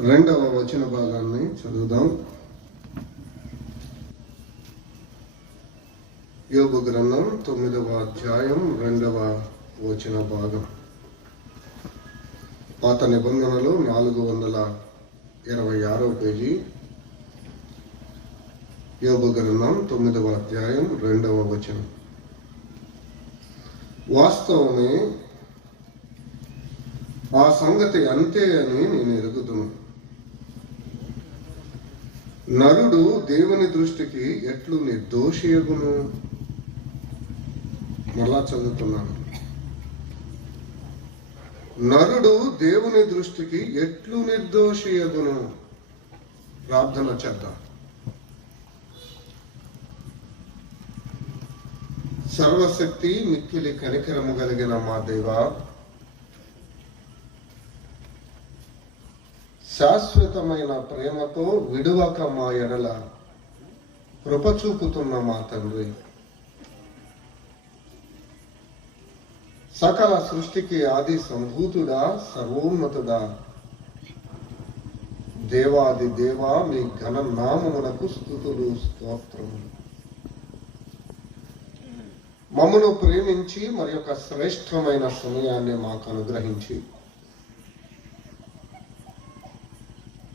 రెండవ వచన భాగాన్ని చదువుదాం. యోబు గ్రంథం 9వ అధ్యాయం 2వ వచన భాగం. పాత నిబంధనలు 426వ పేజీ. యోబు గ్రంథం 9వ అధ్యాయం 2వ వచనం. వాస్తవమే, ఆ సంగతి అంతే అని నేను ఎరుగుతున్నాను. నరుడు దేవుని దృష్టికి ఎట్లు నిర్దోషియగును. మళ్ళా చదువుతున్నాను. నరుడు దేవుని దృష్టికి ఎట్లు నిర్దోషియగును. ప్రార్థన చేద్దాం. సర్వశక్తి మిక్కిలి కనికరము కలిగిన మా దేవా, శాశ్వతమైన ప్రేమతో విడువక మా ఎడల కృప చూపుతున్న మా తండ్రి, సకల సృష్టికి ఆది సంభూతుడా, సర్వోన్నతుడా, దేవాది దేవా, మీ ఘన నామమునకు స్తుతులు స్తోత్రములు. మమ్మను ప్రేమించి మరి యొక్క శ్రేష్టమైన సమయాన్ని మాకు అనుగ్రహించి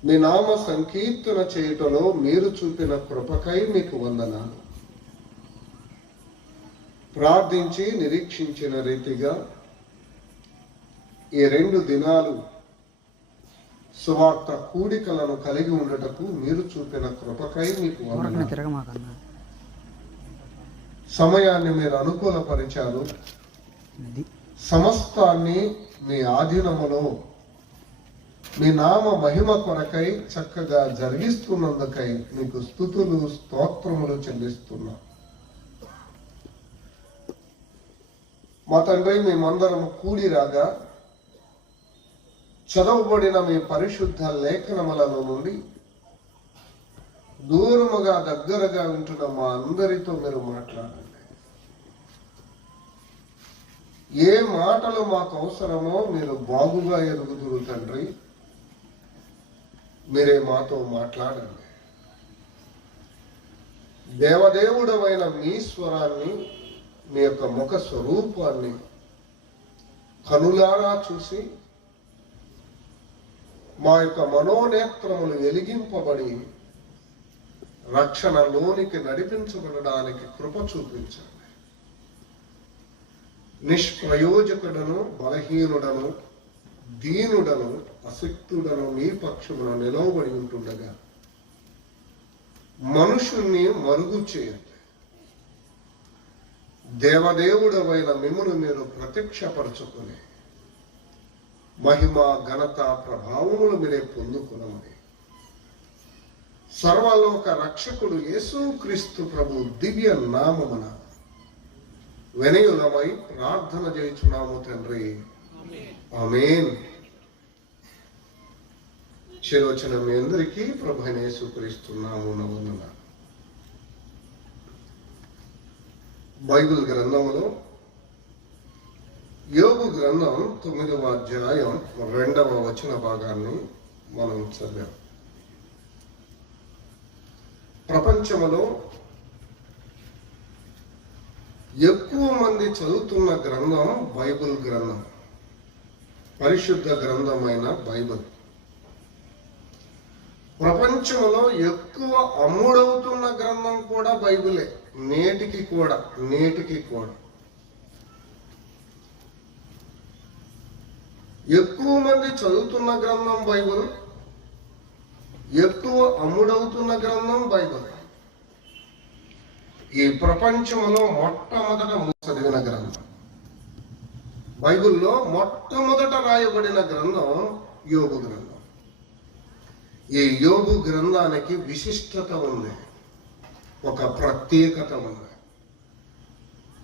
మీ నామ సంకీర్తన చేయుటలో మీరు చూపిన కృపకై మీకు వందనాలు. ప్రార్థించి నిరీక్షించిన రీతిగా ఈ 2 దినాలు సువార్త కూడికలను కలిగి ఉండటకు మీరు చూపిన కృపకై మీకు వందనాలు. సమయాన్ని మీరు అనుకూలపరిచారు. సమస్తాన్ని మీ ఆధీనములో మీ నామ మహిమ కొరకై చక్కగా జరిగిస్తున్నందుకై మీకు స్తుతులు స్తోత్రములు చెల్లిస్తున్నా. మా తండ్రి, మేమందరం కూడి రాగా చదవబడిన మీ పరిశుద్ధ లేఖనములలో నుండి దూరముగా దగ్గరగా వింటున్న మా అందరితో మీరు మాట్లాడండి. ఏ మాటలు మాకు అవసరమో మీరు బాగుగా ఎరుగుదురు తండ్రి. మీరే మాతో మాట్లాడండి. దేవదేవుడమైన మీ స్వరాన్ని, మీ యొక్క ముఖ స్వరూపాన్ని కనులారా చూసి మా యొక్క మనోనేత్రములు వెలిగింపబడి రక్షణలోనికి నడిపించబడడానికి కృప చూపించండి. నిష్ప్రయోజకుడను, బలహీనుడను, దీనుడను, అశక్తుడను మీ పక్షమున నిలవబడి ఉంటుండగా మనుషుల్ని మరుగు చేయండి. దేవదేవుడవైన మిమ్మును మీరు ప్రత్యక్షపరచుకుని మహిమ, ఘనత, ప్రభావములు మీరే పొందుకునమని సర్వలోక రక్షకుడు యేసుక్రీస్తు ప్రభు దివ్య నామమున వినయులమై ప్రార్థన చేయుచున్నాము తండ్రి. ఆమేన్. చిరోచన మీ అందరికీ ప్రభు అయిన యేసుక్రీస్తు నామమున వందనాలు. బైబిల్ గ్రంథములో యోబు గ్రంథం 9వ అధ్యాయం 2వ వచన భాగాన్ని మనం చదివాం. ప్రపంచంలో ఎక్కువ మంది చదువుతున్న గ్రంథం బైబిల్ గ్రంథం, పరిశుద్ధ గ్రంథమైన బైబిల్. ప్రపంచంలో ఎక్కువ అమ్ముడవుతున్న గ్రంథం కూడా బైబిలే. నేటికి కూడా ఎక్కువ మంది చదువుతున్న గ్రంథం బైబిల్, ఎక్కువ అమ్ముడవుతున్న గ్రంథం బైబిల్. ఈ ప్రపంచంలో మొట్టమొదట చదివిన గ్రంథం బైబిల్లో మొట్టమొదట రాయబడిన గ్రంథం యోబు గ్రంథం. ఈ యోబు గ్రంథానికి విశిష్టత ఉంది, ఒక ప్రత్యేకత ఉంది.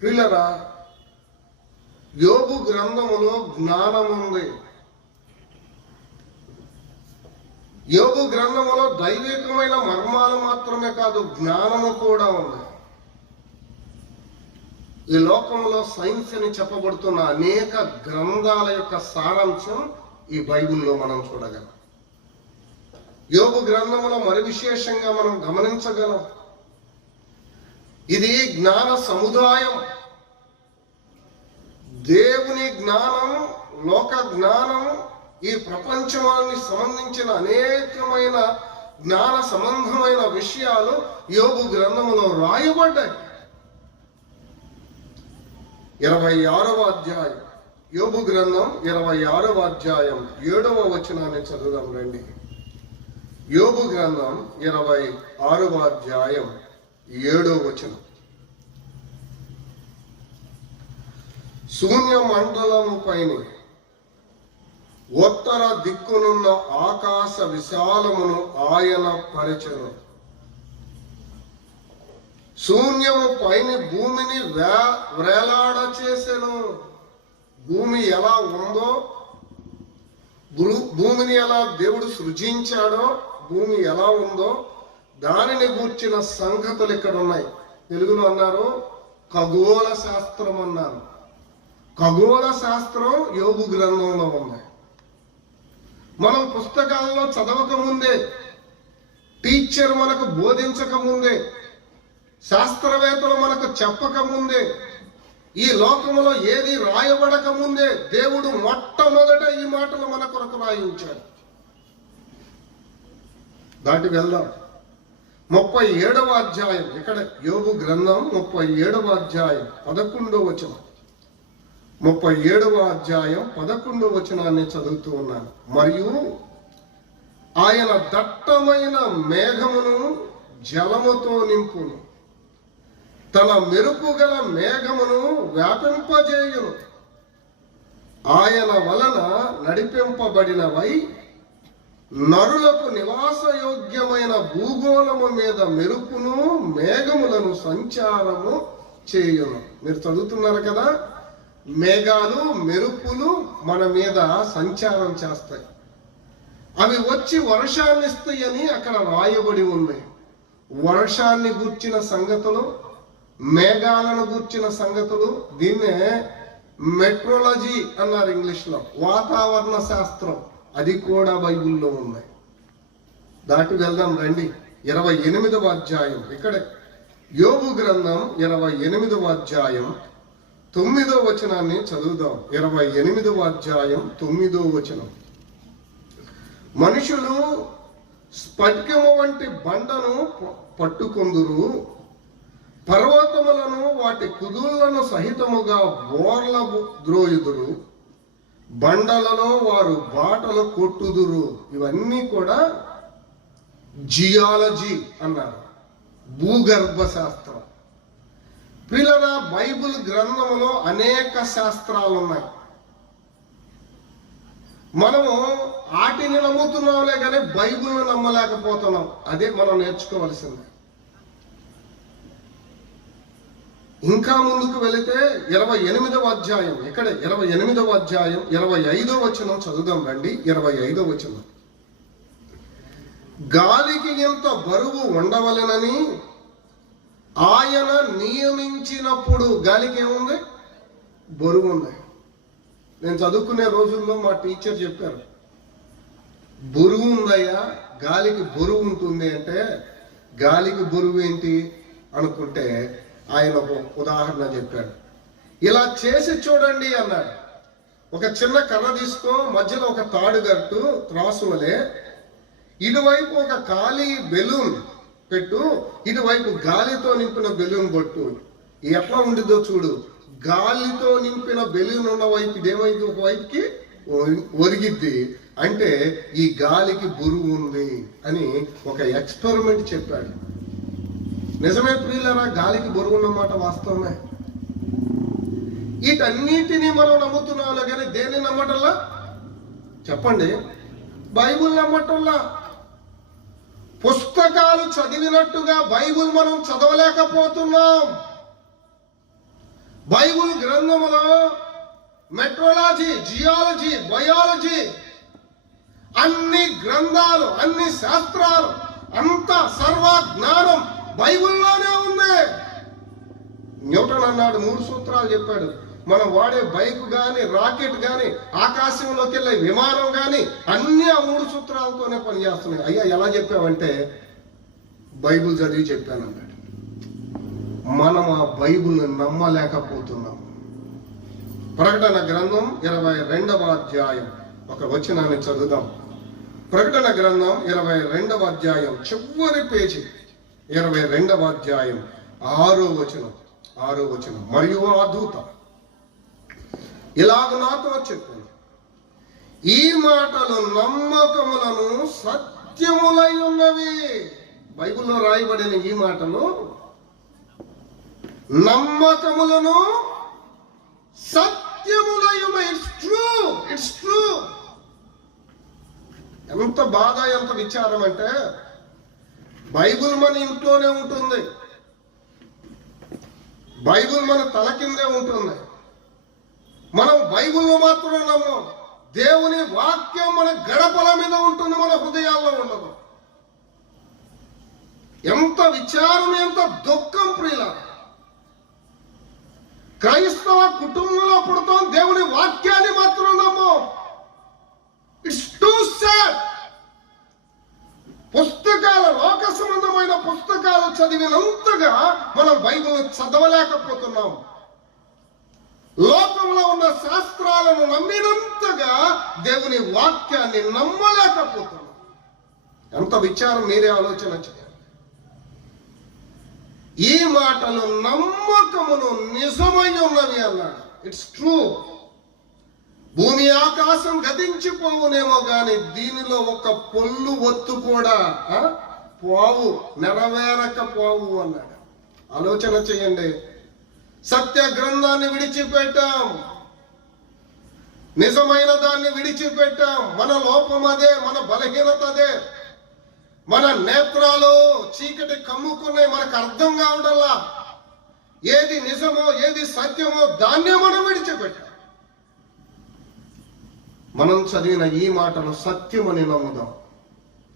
పిల్లరా, యోబు గ్రంథములో జ్ఞానం ఉంది. యోబు గ్రంథములో దైవికమైన మర్మాలు మాత్రమే కాదు, జ్ఞానము కూడా ఉంది. ఈ లోకంలో సైన్స్ అని చెప్పబడుతున్న అనేక గ్రంథాల యొక్క సారాంశం ఈ బైబిల్లో మనం చూడగలం. యోబు గ్రంథంలో మరి విశేషంగా మనం గమనించగలం. ఇది జ్ఞాన సముదాయం. దేవుని జ్ఞానం, లోక జ్ఞానం, ఈ ప్రపంచానికి సంబంధించిన అనేకమైన జ్ఞాన సంబంధమైన విషయాలు యోబు గ్రంథంలో రాయబడ్డాయి. 26వ అధ్యాయం, యోబు గ్రంథం 26వ అధ్యాయం 7వ వచనాన్ని చదువుదాం రండి. యోబు గ్రంథం 26వ అధ్యాయం 7వ వచనం. శూన్య మండలము పైన ఉత్తర దిక్కునున్న ఆకాశ విశాలమును ఆయన పరిచెను. శూన్యము పైన భూమిని వేలాడ చేసెను. భూమి ఎలా ఉందో, భూమిని ఎలా దేవుడు సృజించాడో, భూమి ఎలా ఉందో దానిని గూర్చిన సంగతులు ఇక్కడ ఉన్నాయి. తెలుగులో అన్నారు ఖగోళ శాస్త్రం అన్నారు. ఖగోళ శాస్త్రం యోబు గ్రంథంలో ఉన్నాయి. మనం పుస్తకాల్లో చదవక ముందే, టీచర్ మనకు బోధించక ముందే, శాస్త్రవేత్తలు మనకు చెప్పక ముందే, ఈ లోకంలో ఏది రాయబడక ముందే దేవుడు మొట్టమొదట ఈ మాటలు మన కొరకు రాయించాడు. దాటి వెళ్దాం. 37వ అధ్యాయం, ఇక్కడ యోబు గ్రంథం 37వ అధ్యాయం 11వ వచనం. 37వ అధ్యాయం 11వ వచనాన్ని చదువుతూ ఉన్నాను. మరియు ఆయన దట్టమైన మేఘమును జలముతో నింపును, తన మెరుపు గల మేఘమును వ్యాపింపజేయును. ఆయన వలన నడిపింపబడినవై నరులకు నివాసయోగ్యమైన భూగోళము మీద మెరుపును మేఘములను సంచారము చేయును. మీరు చదువుతున్నారు కదా, మేఘాలు మెరుపులు మన మీద సంచారం చేస్తాయి. అవి వచ్చి వర్షాన్ని ఇస్తాయని అక్కడ రాయబడి ఉంది. వర్షాన్ని గూర్చిన సంగతులు, మేఘాలను గూర్చిన సంగతులు, దీన్నే మెట్రాలజీ అన్నారు ఇంగ్లీష్లో, వాతావరణ శాస్త్రం. అది కూడా బైబిల్లో ఉన్నాయి. దాటి వెళ్దాం రండి. 28వ అధ్యాయం, ఇక్కడ యోబు గ్రంథం 28వ అధ్యాయం 9వ వచనాన్ని చదువుదాం. 28వ అధ్యాయం 9వ వచనం. మనుషులు స్ఫటికము వంటి బండను పట్టుకొందురు, పర్వతములను వాటి కుదుళ్లను సహితముగా బోర్ల ద్రోయుదురు, బండలలో వారు బాటలు కొట్టుదురు. ఇవన్నీ కూడా జియాలజీ అన్నారు, భూగర్భ శాస్త్రం. పిల్లల బైబిల్ గ్రంథంలో అనేక శాస్త్రాలు ఉన్నాయి. మనము వాటిని నమ్ముతున్నాంలే కానీ బైబిల్ని నమ్మలేకపోతున్నాం. అదే మనం నేర్చుకోవలసింది. ఇంకా ముందుకు వెళితే 28వ అధ్యాయం, ఇక్కడ 28వ అధ్యాయం 25వ వచనం చదువుదాం రండి. 25వ వచనం. గాలికి ఎంత బరువు ఉండవలెనని ఆయన నియమించినప్పుడు, గాలికి ఏముంది? బరువు ఉంది. నేను చదువుకునే రోజుల్లో మా టీచర్ చెప్పారు, బరువు ఉందయ్యా, గాలికి బరువు ఉంటుంది అంటే, గాలికి బరువు ఏంటి అనుకుంటే ఆయన ఒక ఉదాహరణ చెప్పాడు. ఇలా చేసి చూడండి అన్నాడు. ఒక చిన్న కర్ర తీసుకో, మధ్యలో ఒక తాడు గట్టు త్రాసు వలె, ఇటువైపు ఒక ఖాళీ బెలూన్ పెట్టు, ఇటువైపు గాలితో నింపిన బెలూన్ కొట్టు. ఎట్లా ఉండిద్దో చూడు. గాలితో నింపిన బెలూన్ ఉన్న వైపు ఇదేమైంది, ఒక వైపుకి ఒరిగిద్ది. అంటే ఈ గాలికి బరువు ఉంది అని ఒక ఎక్స్పెరిమెంట్ చెప్పాడు. నిజమే ప్రియులారా, గాలికి బరువు ఉన్నమాట వాస్తవమే. వీటన్నిటినీ మనం నమ్ముతున్నాం కానీ దేన్ని నమ్మటంలా చెప్పండి? బైబుల్ నమ్మటంలా. పుస్తకాలు చదివినట్టుగా బైబుల్ మనం చదవలేకపోతున్నాం. బైబుల్ గ్రంథములో మెట్రాలజీ, జియాలజీ, బయాలజీ, అన్ని గ్రంథాలు, అన్ని శాస్త్రాలు, అంత సర్వ జ్ఞానం బైబిల్లోనే ఉంది. న్యూటన్ అన్నాడు, 3 సూత్రాలు చెప్పాడు. మనం వాడే బైక్ కానీ, రాకెట్ కానీ, ఆకాశంలోకి వెళ్ళే విమానం కానీ అన్ని ఆ 3 సూత్రాలతోనే పనిచేస్తున్నాయి. అయ్యా ఎలా చెప్పావంటే బైబిల్ చదివి చెప్పానన్నాడు. మనం ఆ బైబిల్ని నమ్మలేకపోతున్నాం. ప్రకటన గ్రంథం 22వ అధ్యాయం ఒక వచనాన్ని చదువుదాం. ప్రకటన గ్రంథం 22వ అధ్యాయం చివరి పేజీ 22వ అధ్యాయం 6వ వచనం. మరియు ఆ దూత ఇలాగ నాతో చెప్పాను, ఈ మాటలు నమ్మకములను సత్యములై ఉన్నవి. బైబిల్లో రాయబడిన ఈ మాటలు నమ్మకములను సత్యములై ఉన్నాయి. It's true. ఎంత బాధ, ఎంత విచారం అంటే బైబిల్ మన ఇంట్లోనే ఉంటుంది, బైబిల్ మన తల కిందే ఉంటుంది. మనం బైబిల్ను మాత్రం నమ్మం. దేవుని వాక్యం మన గడపల మీద ఉంటుంది, మన హృదయాల్లో ఉండదు. ఎంత విచారం, ఎంత దుఃఖం ప్రియుల. క్రైస్తవ కుటుంబంలో పుడతాం, దేవుని వాక్యాన్ని మాత్రం నమ్మం. It's two sad. పుస్తకాల, లోక సంబంధమైన పుస్తకాలు చదివినంతగా మనం బైబిల్ చదవలేకపోతున్నాం. లోకంలో ఉన్న శాస్త్రాలను నమ్మినంతగా దేవుని వాక్యాన్ని నమ్మలేకపోతున్నాం. ఎంత విచారం, మీరే ఆలోచన చేయండి. ఈ మాటలు నమ్మకమును నిజమై ఉన్నవి అన్నాడు. It's true. భూమి ఆకాశం గతించిపోవునేమో గాని దీనిలో ఒక పొల్లు ఒత్తు కూడా పోవు, నెరవేరకపోవు అన్నాడు. ఆలోచన చేయండి. సత్య గ్రంథాన్ని విడిచిపెట్టాం, నిజమైన దాన్ని విడిచిపెట్టాం. మన లోపం అదే, మన బలహీనత అదే. మన నేత్రాలు చీకటి కమ్ముకున్నాయి, మనకు అర్థం కావడల్లా. ఏది నిజమో, ఏది సత్యమో దాన్నే మనం విడిచిపెట్టాం. మనం చదివిన ఈ మాటను సత్యమని నమ్ముదాం,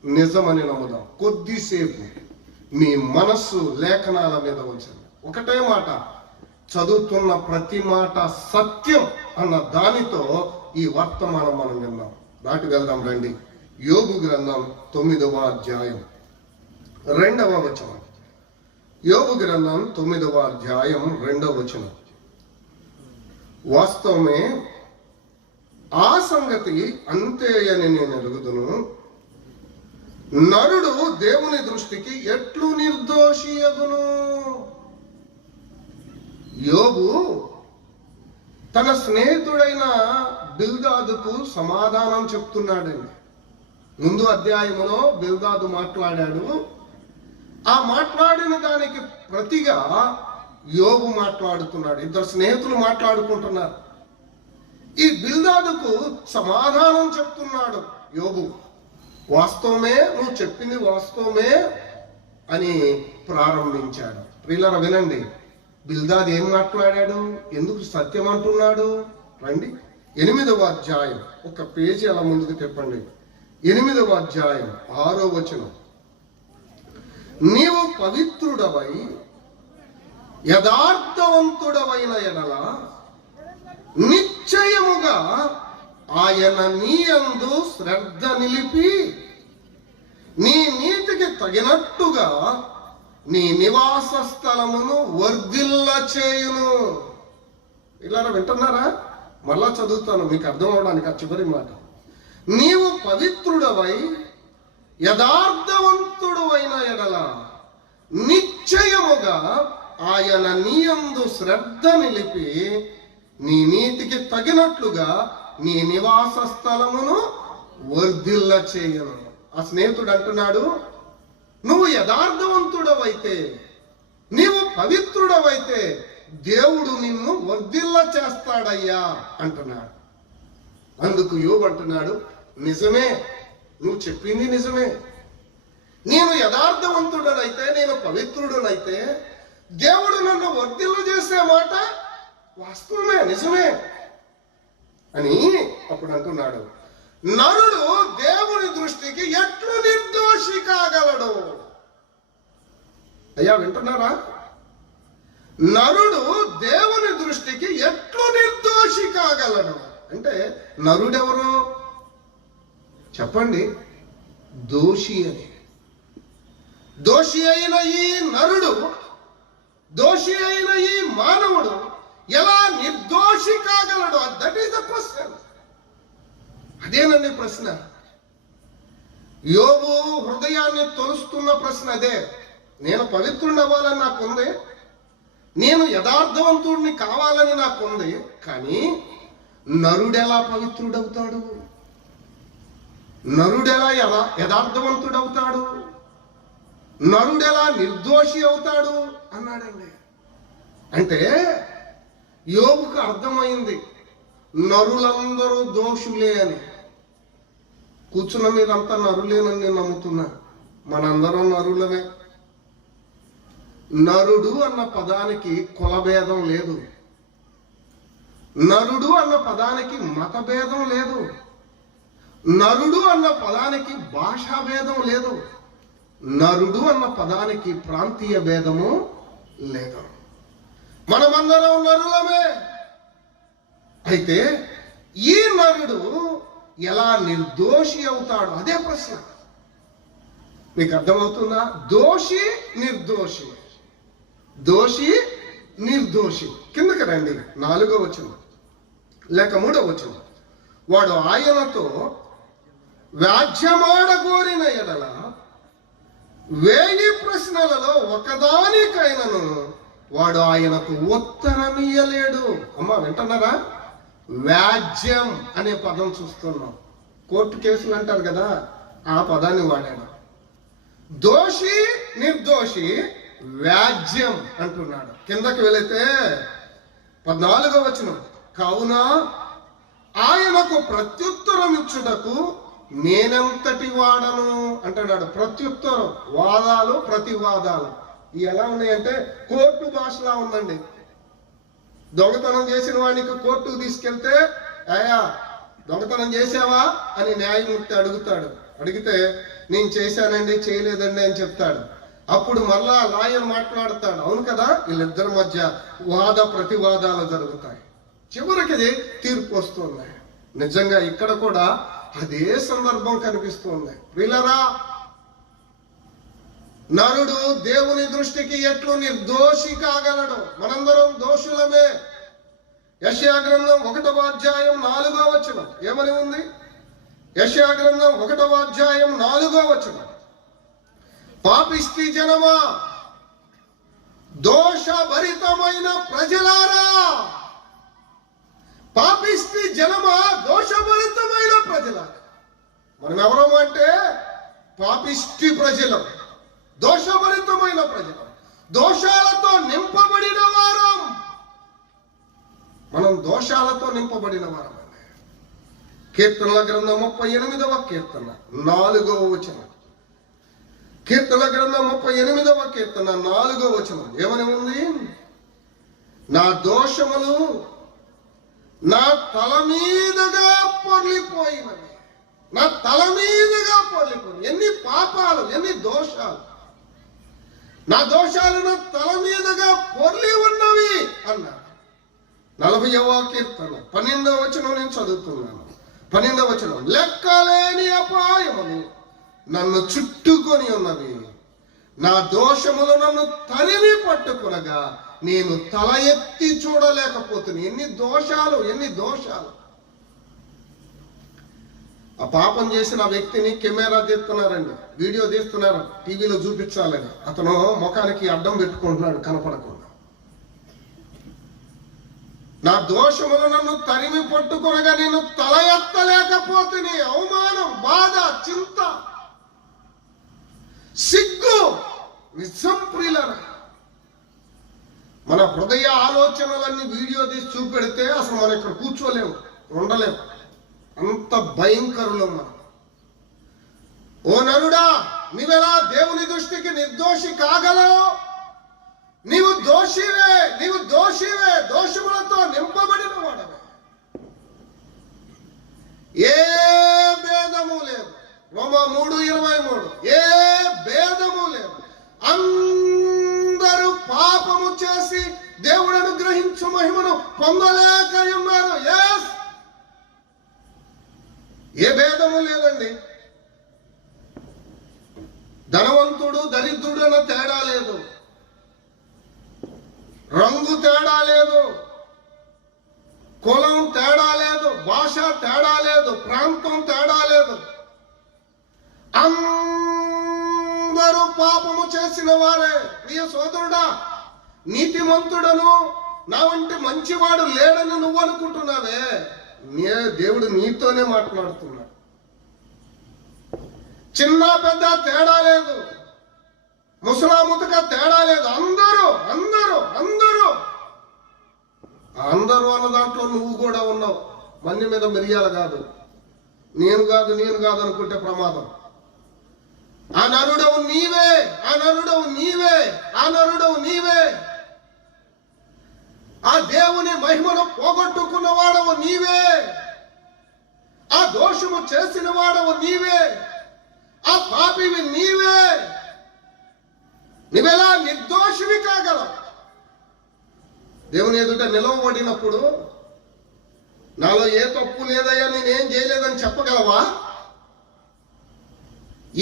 నిజమని నమ్ముదాం. కొద్దిసేపు మీ మనస్సు లేఖనాల మీద ఉంచండి. ఒకటే మాట, చదువుతున్న ప్రతి మాట సత్యం అన్న దానితో ఈ వర్తమానం మనం విన్నాం. దాటి వెళ్దాం రండి. యోబు గ్రంథం 9వ అధ్యాయం 2వ వచనం. యోబు గ్రంథం 9వ అధ్యాయం 2వ వచనం. వాస్తవమే, ఆ సంగతి అంతే అని నేను ఎరుగుదును. నరుడు దేవుని దృష్టికి ఎట్లు నిర్దోషి అగును. యోబు తన స్నేహితుడైన బిల్దాదుకు సమాధానం చెప్తున్నాడండి. ముందు అధ్యాయములో బిల్దాదు మాట్లాడాడు. ఆ మాట్లాడిన దానికి ప్రతిగా యోబు మాట్లాడుతున్నాడు. ఇద్దరు స్నేహితులు మాట్లాడుకుంటున్నారు. ఈ బిల్దాదుకు సమాధానం చెప్తున్నాడు యోబు. వాస్తవమే, నువ్వు చెప్పింది వాస్తవమే అని ప్రారంభించాడు. ప్రియులారా వినండి, బిల్దాద్ ఏం మాట్లాడాడు, ఎందుకు సత్యం అంటున్నాడు? రండి 8వ అధ్యాయం ఒక పేజీ అలా ముందుకు తిప్పండి. 8వ అధ్యాయం 6వ వచనం. నీవు పవిత్రుడవై యథార్థవంతుడవైన ఎడల నిశ్చయముగా ఆయన నీ యందు శ్రద్ధ నిలిపి నీ నీతికి తగినట్టుగా నీ నివాస స్థలమును వర్ధిల్ల చేయును. ఇలా వింటున్నారా? మళ్ళా చదువుతాను మీకు అర్థం అవడానికి ఆ చివరి మాట. నీవు పవిత్రుడవై యథార్థవంతుడు అయిన ఎడల నిశ్చయముగా ఆయన నీ యందు శ్రద్ధ నిలిపి నీ నీతికి తగినట్లుగా నీ నివాస స్థలమును వర్ధిల్ల చేయను. ఆ స్నేహితుడు అంటున్నాడు, నువ్వు యథార్థవంతుడవైతే, నీవు పవిత్రుడవైతే దేవుడు నిన్ను వర్ధిల్ల చేస్తాడయ్యా అంటున్నాడు. అందుకు యోబు అంటున్నాడు, నిజమే, నువ్వు చెప్పింది నిజమే. నేను యథార్థవంతుడనైతే, నేను పవిత్రుడనైతే దేవుడు నన్ను వర్ధిల్ల చేసే మాట వాస్తవమే, నిజమే అని అప్పుడు అంటున్నాడు. నరుడు దేవుని దృష్టికి ఎట్లు నిర్దోషి కాగలడు? అయ్యా వింటున్నారా? నరుడు దేవుని దృష్టికి ఎట్లు నిర్దోషి కాగలడు అంటే నరుడెవరు చెప్పండి? దోషి అని. దోషి అయిన ఈ నరుడు, దోషి అయిన ఈ మానవుడు ఎలా నిర్దోషి కాగలడు? That is the question. అదేనండి ప్రశ్న. యోబు హృదయాన్ని తొలుస్తున్న ప్రశ్న అదే. నేను పవిత్రుని అవ్వాలని నాకుంది, నేను యథార్థవంతుడిని కావాలని నాకుంది, కానీ నరుడెలా పవిత్రుడవుతాడు? నరుడెలా యథార్థవంతుడవుతాడు? నరుడెలా నిర్దోషి అవుతాడు అన్నాడండి. అంటే యోబుకు అర్థమైంది నరులందరూ దోషులే అని. కూర్చున్న మీరంతా నరులేనని నేను నమ్ముతున్నా. మనందరం నరులమే. నరుడు అన్న పదానికి కులభేదం లేదు. నరుడు అన్న పదానికి మతభేదం లేదు. నరుడు అన్న పదానికి భాషా భేదం లేదు. నరుడు అన్న పదానికి ప్రాంతీయ భేదము లేదు. మనమందరం నరులమే. అయితే ఈ నరుడు ఎలా నిర్దోషి అవుతాడు? అదే ప్రశ్న. మీకు అర్థమవుతుందా? దోషి నిర్దోషి, దోషి నిర్దోషి. కిందకి రండి. 4వ వచనం లేక 3వ వచనం. వాడు ఆయనతో వ్యాజ్యమాడగోరిన ఎడల 1000 ప్రశ్నలలో ఒకదానికైనను వాడు ఆయనకు ఉత్తరమియ్యలేడు. అమ్మా వింటున్నారా? వ్యాజ్యం అనే పదం చూస్తున్నాం. కోర్టు కేసులు అంటారు కదా, ఆ పదాన్ని వాడాడు. దోషి నిర్దోషి వ్యాజ్యం అంటున్నాడు. కిందకి వెళితే 14వ వచనం. కావున ఆయనకు ప్రత్యుత్తరం ఇచ్చుటకు నేనెంతటి వాడను అంటున్నాడు. ప్రత్యుత్తరం, వాదాలు, ప్రతివాదాలు. ఇవి ఎలా ఉన్నాయంటే కోర్టు భాషలా ఉందండి. దొంగతనం చేసిన వాడికి కోర్టుకు తీసుకెళ్తే, అయ్యా దొంగతనం చేసావా అని న్యాయమూర్తి అడుగుతాడు. అడిగితే నేను చేశానండి, చేయలేదండి అని చెప్తాడు. అప్పుడు మళ్ళా లాయర్ మాట్లాడతాడు. అవును కదా, వీళ్ళిద్దరి మధ్య వాద ప్రతివాదాలు జరుగుతాయి. చివరికి తీర్పు వస్తుంది. నిజంగా ఇక్కడ కూడా అదే సందర్భం కనిపిస్తుంది. వీళ్ళరా, నరుడు దేవుని దృష్టికి ఎట్లు నిర్దోషి కాగలడు? మనందరం దోషులమే. యెషయా గ్రంథం 1వ అధ్యాయం 4వ వచనం ఏమని ఉంది? యెషయా గ్రంథం 1వ అధ్యాయం 4వ వచనం. పాపిష్టి జనమా, దోషభరితమైన ప్రజలారా. పాపిష్టి జనమా, దోషభరితమైన ప్రజలారా. మనం ఎవరము అంటే పాపిష్టి ప్రజలం, దోషభరితమైన ప్రజలం, దోషాలతో నింపబడిన వారం. మనం దోషాలతో నింపబడిన వారం. కీర్తనల గ్రంథం 38వ కీర్తన 4వ వచనం. కీర్తన గ్రంథం 38వ కీర్తన 4వ వచనం ఏమని ఉంది? నా దోషములు నా తల మీదుగా పొర్లిపోయినవి. నా తల మీదుగా పొర్లిపోయి. ఎన్ని పాపాలు, ఎన్ని దోషాలు! నా దోషాలు నా తల మీదుగా పొర్లి ఉన్నవి అన్నారు. 40వ కీర్తన 12వ వచనం నేను చదువుతున్నాను. 12వ వచనం. లెక్కలేని అపాయములు నన్ను చుట్టుకొని ఉన్నవి. నా దోషములు నన్ను తరిమి పట్టుకునగా నేను తల ఎత్తి చూడలేకపోతుంది. ఎన్ని దోషాలు, ఎన్ని దోషాలు! ఆ పాపం చేసిన వ్యక్తిని కెమెరా తీస్తున్నారండి, వీడియో తీస్తున్నారు, టీవీలో చూపించాలని. అతను ముఖానికి అడ్డం పెట్టుకుంటున్నాడు కనపడకుండా. నా దోషములు నన్ను తరిమి పట్టుకొనగా నేను తల ఎత్తలేకపోతుంది. అవమానం, బాధ, చింత, సిగ్గు. నిజం ప్రియులారా, మన హృదయ ఆలోచనలన్నీ వీడియో తీసి చూపెడితే అసలు మనం ఇక్కడ కూర్చోలేము, ఉండలేము. అంత భయంకరులం మనం. ఓ నరుడా, నీవెలా దేవుని దృష్టికి నిర్దోషి కాగలవు? నీవు దోషివే, నీవు దోషివే, దోషములతో నింపబడిన వాడవే. ఏ భేదము లేదు. రోమా 3:23. ఏ భేదము లేదు. అందరూ పాపము చేసి అనుగ్రహించు మహిమను పొందలేక ఉన్నారు. ఎస్, ఏ భేదము లేదండి. ధనవంతుడు దరిద్రుడు అన్న తేడా లేదు, రంగు తేడా లేదు, కులం తేడా లేదు, భాష తేడా లేదు, ప్రాంతం తేడా లేదు. అందరూ పాపము చేసిన వారే. ప్రియ సోదరుడా, నీతిమంతుడను నా వంటి మంచివాడు లేడని నువ్వు అనుకుంటున్నావే, దేవుడు నీతోనే మాట్లాడుతున్నాడు. చిన్న పెద్ద తేడా లేదు, ముసలా ముతక తేడా లేదు. అందరూ అందరూ అందరూ అందరూ అన్న దాంట్లో నువ్వు కూడా ఉన్నావు. మంది మీద మిరియాలు కాదు, నేను కాదు అనుకుంటే ప్రమాదం. ఆ నరుడవు నీవే, ఆ నరుడవు నీవే, ఆ నరుడవు నీవే. ఆ దేవుని మహిమను పోగొట్టుకున్న వాడవు నీవే, ఆ దోషము చేసిన వాడవు నీవే, ఆ పాపివి నీవే. నువ్వెలా నిర్దోషివి కాగలవు? దేవుని ఎదుట నిలవబడినప్పుడు నాలో ఏ తప్పు లేదయ్యా, నేనేం చేయలేదని చెప్పగలవా?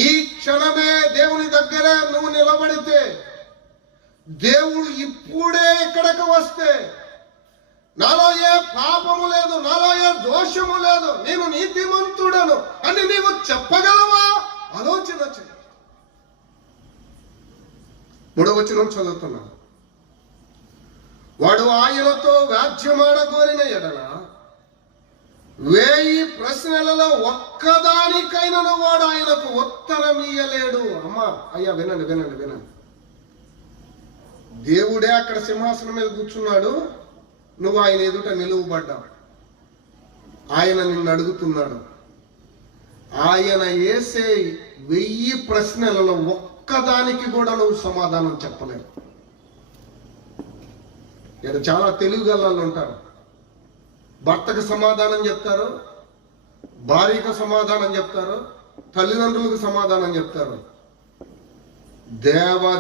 ఈ క్షణమే దేవుని దగ్గర నువ్వు నిలబడితే, దేవుడు ఇప్పుడే ఇక్కడికి వస్తే, నాలో ఏ పాపము లేదు, నాలో ఏ దోషము లేదు, నేను నీతిమంతుడను అని నీవు చెప్పగలవా? ఆలోచన చెయ్యి. 3వ వచనం చదువుతున్నాను. వాడు ఆయనతో వ్యాజ్యమాడగోరిన ఎడల 1000 ప్రశ్నలలో ఒక్కదానికైనా వాడు ఆయనకు ఉత్తరం ఇయ్యలేడు. అమ్మా అయ్యా, వినండి వినండి వినండి. దేవుడే అక్కడ సింహాసనం మీద కూర్చున్నాడు, నువ్వు ఆయన ఎదుట నిలువబడ్డావు. ఆయన నిన్ను అడుగుతున్నాడు. ఆయన వేసే 1000 ప్రశ్నలలో ఒక్కదానికి కూడా నువ్వు సమాధానం చెప్పలేవు. ఇక్కడ చాలా తెలివిగలలు ఉంటారు. భర్తకు సమాధానం చెప్తారు, భార్యకు సమాధానం చెప్తారు, తల్లిదండ్రులకు సమాధానం చెప్తారు.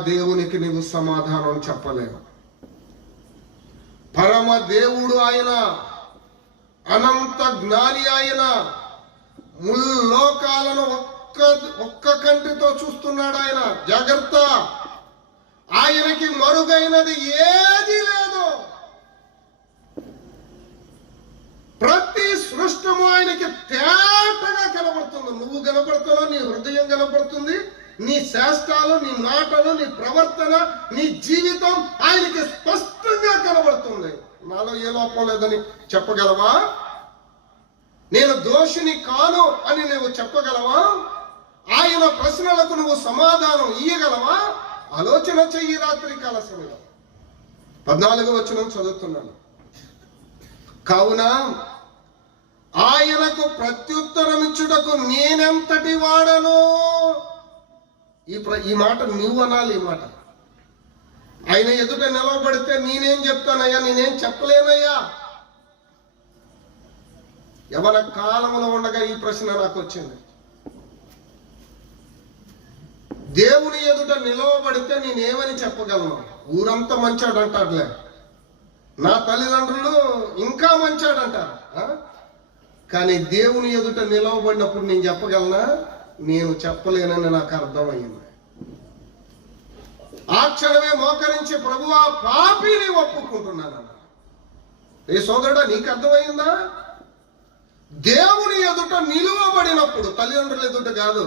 దేవునికి నీవు సమాధానం చెప్పలేవు. పరమ దేవుడు ఆయన, అనంత జ్ఞాని ఆయన, ముల్లోకాలను ఒక్క కంటితో చూస్తున్నాడు ఆయన. జాగ్రత్త, ఆయనకి మరుగైనది ఏది లేదు. ప్రతి సృష్టము ఆయనకి తేటగా కనబడుతుంది. నువ్వు కనబడుతున్నావు, నీ హృదయం కనబడుతుంది, నీ శాస్త్రాలు, నీ మాటలు, నీ ప్రవర్తన, నీ జీవితం ఆయనకి స్పష్టంగా కనబడుతుంది. నాలో ఏ లోపం లేదని చెప్పగలవా? నేను దోషిని కాను అని నువ్వు చెప్పగలవా? ఆయన ప్రశ్నలకు నువ్వు సమాధానం ఇయ్యగలవా? ఆలోచన చెయ్యి. రాత్రి కాల సమయం 14వ వచనం చదువుతున్నాను. కావున ఆయనకు ప్రత్యుత్తరం ఇచ్చుటకు నేనెంతటి వాడను. ఈ మాట నువ్వు అనాలి. ఈ మాట ఆయన ఎదుట నిలవబడితే నేనేం చెప్తానయ్యా, నేనేం చెప్పలేనయ్యా. యవన కాలంలో ఉండగా ఈ ప్రశ్న నాకు వచ్చింది. దేవుని ఎదుట నిలవబడితే నేనేమని చెప్పగలను? ఊరంతా మంచాడు అంటాడులే, నా తల్లిదండ్రులు ఇంకా మంచాడంటారు. కానీ దేవుని ఎదుట నిలవబడినప్పుడు నేను చెప్పగలనా? నేను చెప్పలేనని నాకు అర్థమయ్యింది. ఆ క్షణమే మోకరించి ప్రభువా పాపిని ఒప్పుకుంటున్నానన్న. ఏ సోదరుడా, నీకు అర్థమైందా? దేవుని ఎదుట నిలువబడినప్పుడు, తల్లిదండ్రుల ఎదుట కాదు,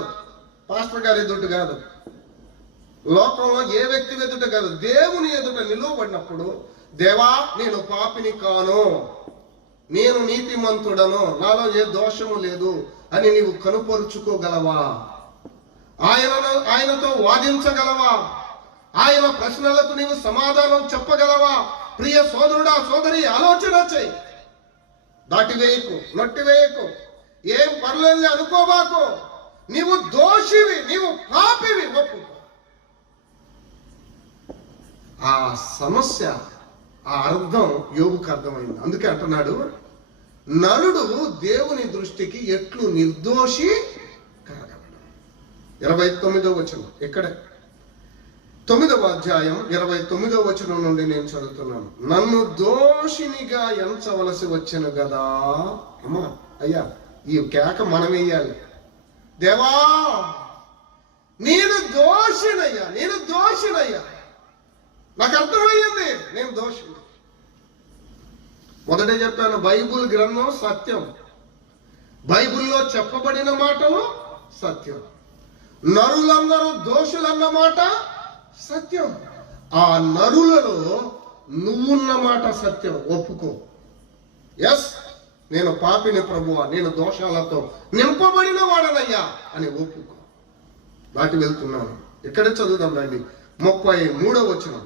పాస్టర్ గారి ఎదుట కాదు, లోకంలో ఏ వ్యక్తి ఎదుట కాదు, దేవుని ఎదుట నిలువబడినప్పుడు, దేవా నేను పాపిని కాను, నేను నీతిమంతుడను, నాలో ఏ దోషము లేదు అని నీవు కనుపరుచుకోగలవా? ఆయనతో వాదించగలవా? ఆయన ప్రశ్నలకు నీవు సమాధానం చెప్పగలవా? ప్రియ సోదరుడా, సోదరి, ఆలోచన చెయ్యి. దాటివేయకు, నొట్టివేయకు, ఏం పర్లేదు అనుకోబాకు. నీవు దోషివి, నీవు పాపివి, ఒప్పు. ఆ సమస్య, ఆ అర్థం యోబుకు అర్థమైంది. అందుకే అంటున్నాడు, నరుడు దేవుని దృష్టికి ఎట్లు నిర్దోషి కాగలడు. 29వ వచనం ఇక్కడే. 9వ అధ్యాయం 29వ వచనం నుండి నేను చదువుతున్నాను. నన్ను దోషినిగా ఎంచవలసి వచ్చెను కదా. అమ్మా అయ్యా, ఈ కేక మనం వేయాలి. దేవా, నేను దోషినయ్యా, నాకు అర్థమయ్యింది, నేను దోషిని. మొదటే చెప్పాను, బైబుల్ గ్రంథం సత్యం, బైబుల్లో చెప్పబడిన మాటలు సత్యం, నరులందరూ దోషులన్న మాట సత్యం. ఆ నరులలో నువ్వున్న మాట సత్యం, ఒప్పుకో. ఎస్, నేను పాపిని ప్రభువా, నేను దోషాలతో నింపబడిన వాడనయ్యా అని ఒప్పుకో. దాటి వెళ్తున్నాను. ఇక్కడే చదువుదాం రండి. 33వ వచనం,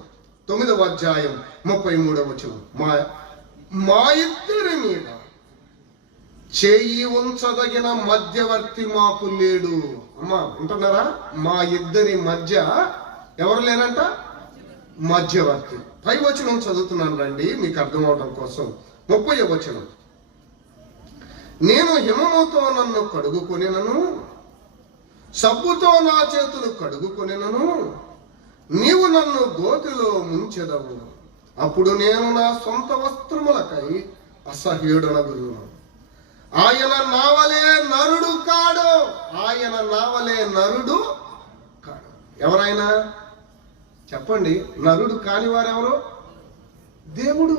9వ అధ్యాయం 33వ వచనం. మా ఇద్దరి మీద చేయి ఉంచదగిన మధ్యవర్తి మాకు లేడు. అమ్మా అంటున్నారా? మా ఇద్దరి మధ్య ఎవరు లేరంట? మధ్యవర్తి. పై వచనం చదువుతున్నాను రండి, మీకు అర్థం అవడం కోసం. 30వ వచనం. నేను హిమముతో నన్ను కడుగుకొనినను, సబ్బుతో నా చేతులు కడుగుకొనినను, నీవు నన్ను గోతిలో ముంచెదవు. అప్పుడు నేను నా సొంత వస్త్రములకై అసహ్యుడనగుదును. ఆయన నావలే నరుడు కాడు. ఆయన నావలే నరుడు కాడు. ఎవరైనా చెప్పండి, నరుడు కాని వారెవరు? దేవుడు.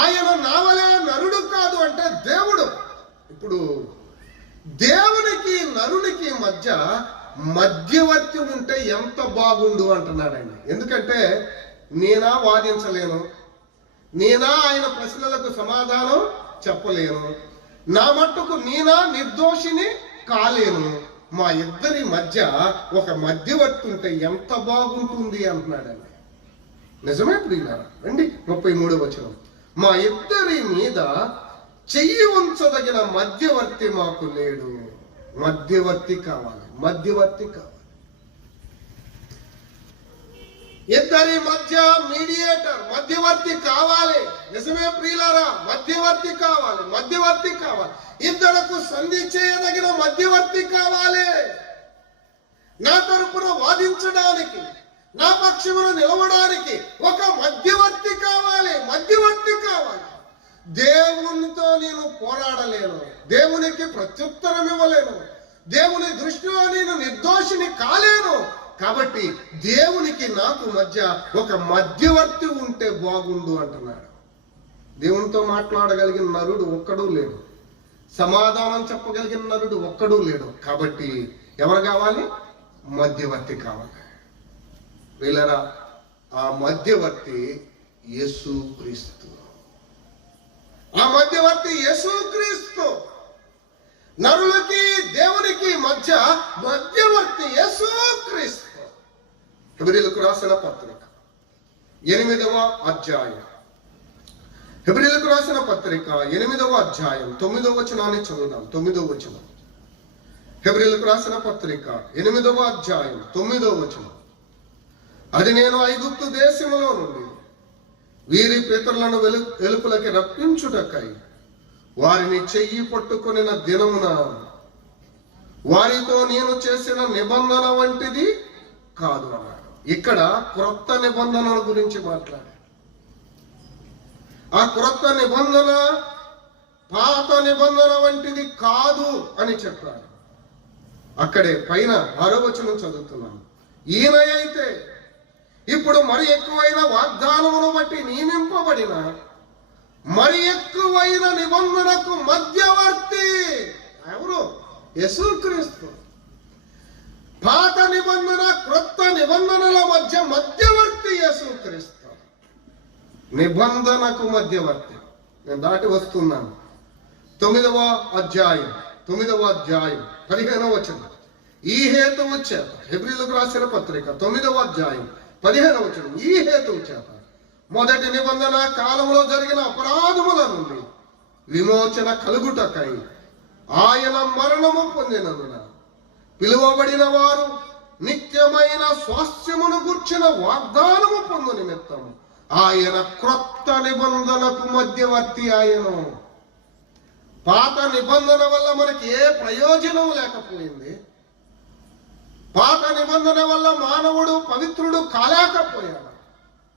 ఆయన నావలే నరుడు కాదు అంటే దేవుడు. ఇప్పుడు దేవునికి నరునికి మధ్య మధ్యవర్తి ఉంటే ఎంత బాగుండు అంటున్నాడండి. ఎందుకంటే నేనా వాదించలేను, నేనా ఆయన ప్రశ్నలకు సమాధానం చెప్పలేను, నా మట్టుకు నేనా నిర్దోషిని కాలేను. మా ఇద్దరి మధ్య ఒక మధ్యవర్తి ఉంటే ఎంత బాగుంటుంది అంటున్నాడండి. నిజమే ప్రియులారా? రండి 33వ వచనం. మా ఇద్దరి మీద చెయ్యి ఉంచదగిన మధ్యవర్తి మాకు లేడు. మధ్యవర్తి కావాలి, మధ్యవర్తి కావాలి. ఇద్దరి మధ్య మీడియేటర్, మధ్యవర్తి కావాలి. నిజమే ప్రియులారా? మధ్యవర్తి కావాలి, మధ్యవర్తి కావాలి. ఇద్దరకు సంధి చేయదగిన మధ్యవర్తి కావాలి. నా తరపున వాదించడానికి, నా పక్షమును నిలవడానికి ఒక మధ్యవర్తి కావాలి, మధ్యవర్తి కావాలి. దేవునితో నేను పోరాడలేను, దేవునికి ప్రత్యుత్తరం ఇవ్వలేను, దేవుని దృష్టిలో నేను నిర్దోషిని కాలేను. కాబట్టి దేవునికి నాకు మధ్య ఒక మధ్యవర్తి ఉంటే బాగుండు అంటున్నాడు. దేవునితో మాట్లాడగలిగిన నరుడు ఒక్కడూ లేడు, సమాధానం చెప్పగలిగిన నరుడు ఒక్కడూ లేడు. కాబట్టి ఎవరు కావాలి? మధ్యవర్తి కావాలి. వీళ్ళరా, ఆ మధ్యవర్తి యేసుక్రీస్తు. ఆ మధ్యవర్తి యేసుక్రీస్తు. నరులకి దేవునికి మధ్య మధ్యవర్తి యేసుక్రీస్తు. హెబ్రీయులకు రాసిన పత్రిక 8వ అధ్యాయం, హెబ్రీయులకు రాసిన పత్రిక 8వ అధ్యాయం 9వ వచనాన్ని చదువుదాం. 9వ వచనం. హెబ్రీయులకు రాసిన పత్రిక 8వ అధ్యాయం 9వ వచనం. అది నేను ఐగుప్తు దేశములో నుండి వీరి పితరులను వెలుపులకి రప్పించుటకై వారిని చెయ్యి పట్టుకొనిన దినమున వారితో నేను చేసిన నిబంధన వంటిది కాదు అన్నాడు. ఇక్కడ క్రొత్త నిబంధనల గురించి మాట్లాడాడు. ఆ క్రొత్త నిబంధన పాత నిబంధన వంటిది కాదు అని చెప్పాడు. అక్కడే పైన 6వ వచనం చదువుతున్నాను. ఈయన అయితే ఇప్పుడు మరి ఎక్కువైన వాగ్దానమును బట్టి నియమింపబడిన మరి ఎక్కువైన నిబంధనకు మధ్యవర్తి ఎవరు? యేసుక్రీస్తు. పాత నిబంధన క్రొత్త నిబంధనల మధ్య మధ్యవర్తి యేసుక్రీస్తు. నిబంధనకు మధ్యవర్తి. నేను దాటి వస్తున్నాను. 9వ అధ్యాయం 15వ వచనం. ఈ హేతువు చేత, హెబ్రీయులకు రాసిన పత్రిక 9వ అధ్యాయం 15వ వచనం. ఈ హేతువు చేత మొదటి నిబంధన కాలంలో జరిగిన అపరాధముల నుండి విమోచన కలుగుటకై ఆయన మరణము పొందినందున పిలువబడిన వారు నిత్యమైన స్వాస్థ్యమును గూర్చిన వాగ్దానము పొందు నిమిత్తము ఆయన క్రొత్త నిబంధనకు మధ్యవర్తి ఆయను. పాత నిబంధన వల్ల మనకి ఏ ప్రయోజనం లేకపోయింది. పాత నిబంధన వల్ల మానవుడు పవిత్రుడు కాలేకపోయాడు.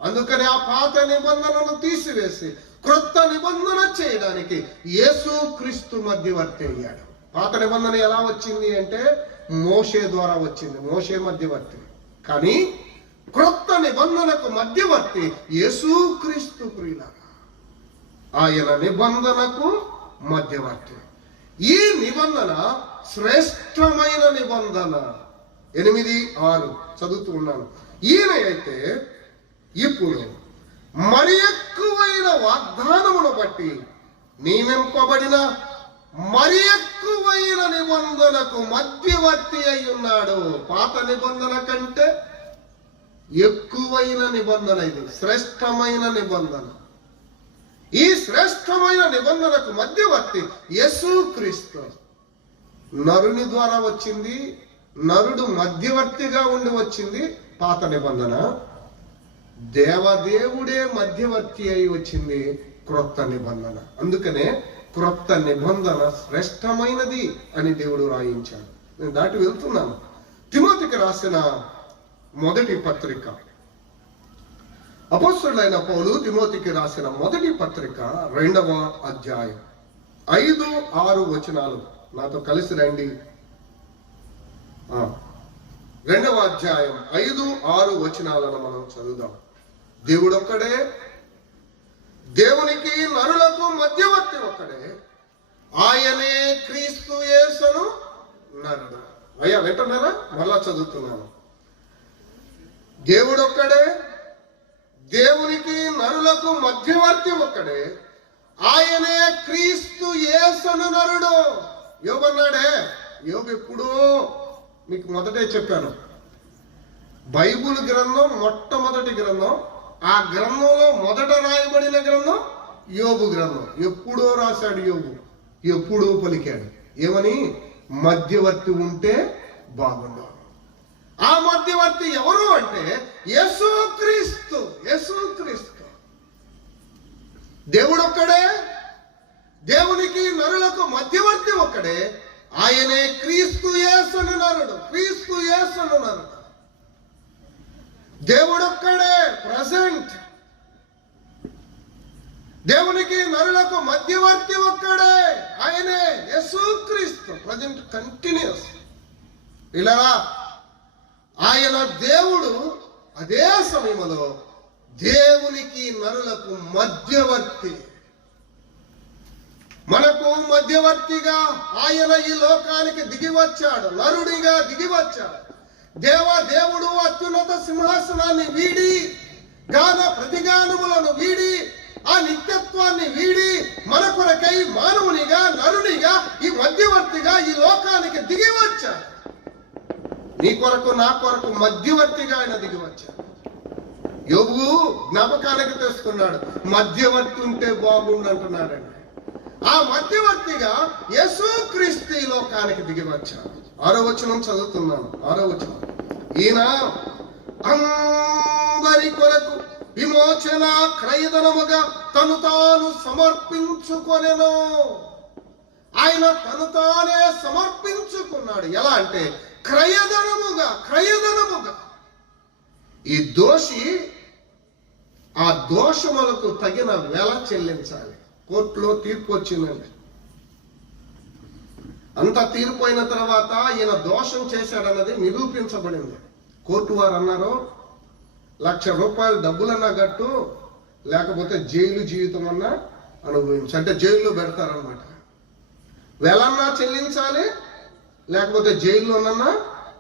అందుకని ఆ పాత నిబంధనను తీసివేసి క్రొత్త నిబంధన చేయడానికి యేసుక్రీస్తు మధ్యవర్తి అయ్యాడు. పాత నిబంధన ఎలా వచ్చింది అంటే మోషే ద్వారా వచ్చింది, మోషే మధ్యవర్తి. కానీ క్రొత్త నిబంధనకు మధ్యవర్తి యేసుక్రీస్తు. ప్రియులారా, ఆయన నిబంధనకు మధ్యవర్తి. ఈ నిబంధన శ్రేష్టమైన నిబంధన. 8:6 చదువుతూ ఉన్నాను. ఈయన అయితే ఇప్పుడు మరి ఎక్కువైన వాగ్దానమును బట్టి నియమింపబడిన మరి ఎక్కువైన నిబంధనకు మధ్యవర్తి అయి ఉన్నాడు. పాత నిబంధన కంటే ఎక్కువైన నిబంధన ఇది, శ్రేష్టమైన నిబంధన. ఈ శ్రేష్టమైన నిబంధనకు మధ్యవర్తి యేసుక్రీస్తు. నరుని ద్వారా వచ్చింది, నరుడు మధ్యవర్తిగా ఉండి వచ్చింది పాత నిబంధన. దేవదేవుడే మధ్యవర్తి అయి వచ్చింది క్రొత్త నిబంధన. అందుకనే క్రొత్త నిబంధన శ్రేష్టమైనది అని దేవుడు రాయించాడు. నేను దాటి వెళ్తున్నాను. తిమోతికి రాసిన మొదటి పత్రిక, అపోస్తలుడైన పౌలు తిమోతికి రాసిన మొదటి పత్రిక 2వ అధ్యాయం 5-6 వచనాలు నాతో కలిసి రండి. 2వ అధ్యాయం 5-6 వచనాలను మనం చదువుదాం. దేవుడు ఒక్కడే, దేవునికి నరులకు మధ్యవర్తి ఒక్కడే, ఆయనే క్రీస్తు యేసును నరుడు. అయ్యా వింటున్నారా? మరలా చదువుతున్నాను. దేవుడు ఒక్కడే, దేవునికి నరులకు మధ్యవర్తి ఒక్కడే, ఆయనే క్రీస్తు యేసును నరుడు. యోబు అన్నాడే, యోబు ఎప్పుడో మీకు మొదటే చెప్పాను, బైబుల్ గ్రంథం మొట్టమొదటి గ్రంథం. ఆ గ్రంథంలో మొదట రాయబడిన గ్రంథం యోబు గ్రంథం. ఎప్పుడో రాశాడు యోబు, ఎప్పుడో పలికాడు. ఏమని? మధ్యవర్తి ఉంటే బాగుండు. ఆ మధ్యవర్తి ఎవరు అంటే యేసుక్రీస్తు. యేసుక్రీస్తు. దేవుడు ఒక్కడే, దేవునికి నరులకు మధ్యవర్తి ఒక్కడే, ఆయనే క్రీస్తు యేసును నరుడు. క్రీస్తు యేసును నరుడు. దేవుడు ఒక్కడే ప్రజెంట్, దేవునికి నరులకు మధ్యవర్తి ఒక్కడే, ఆయనే యేసుక్రీస్తు. Present continuous. ఇలా ఆయన దేవుడు అదే సమయంలో దేవునికి నరులకు మధ్యవర్తి. మనకు మధ్యవర్తిగా ఆయన ఈ లోకానికి దిగి వచ్చాడు, నరుడిగా దిగి వచ్చాడు. దేవుడు అత్యున్నత సింహాసనాన్ని వీడి, గాన ప్రతిగానములను వీడి, ఆ నిత్యత్వాన్ని వీడి మన కొరకై మానవునిగా నరునిగా ఈ మధ్యవర్తిగా ఈ లోకానికి దిగి వచ్చాడు. నీ కొరకు నా కొరకు మధ్యవర్తిగా ఆయన దిగి వచ్చాడు. యోబు జ్ఞాపకానికి తెస్తున్నాడు, మధ్యవర్తి ఉంటే బాగుండు అంటున్నాడండి. ఆ మధ్యవర్తిగా యేసుక్రీస్తు ఈ లోకానికి దిగి వచ్చాడు. 6వ వచనం చదువుతున్నాను. 6వ వచనం. ఈయన అందరి కొరకు విమోచన క్రయధనముగా తను తాను సమర్పించుకొనెను. ఆయన తను తానే సమర్పించుకున్నాడు. ఎలా అంటే క్రయధనముగా. క్రయధనముగా. ఈ దోషి ఆ దోషములకు తగిన వెల చెల్లించాలి. కోర్టులో తీర్పు వచ్చిందండి. అంత తీర్పు అయిన తర్వాత ఈయన దోషం చేశాడన్నది నిరూపించబడింది. కోర్టు వారు అన్నారు, ₹1,00,000 డబ్బులన్నా కట్టు, లేకపోతే జైలు జీవితం అన్నా అనుభవించు. అంటే జైల్లో పెడతారనమాట. వెలన్నా చెల్లించాలి, లేకపోతే జైల్లోనన్నా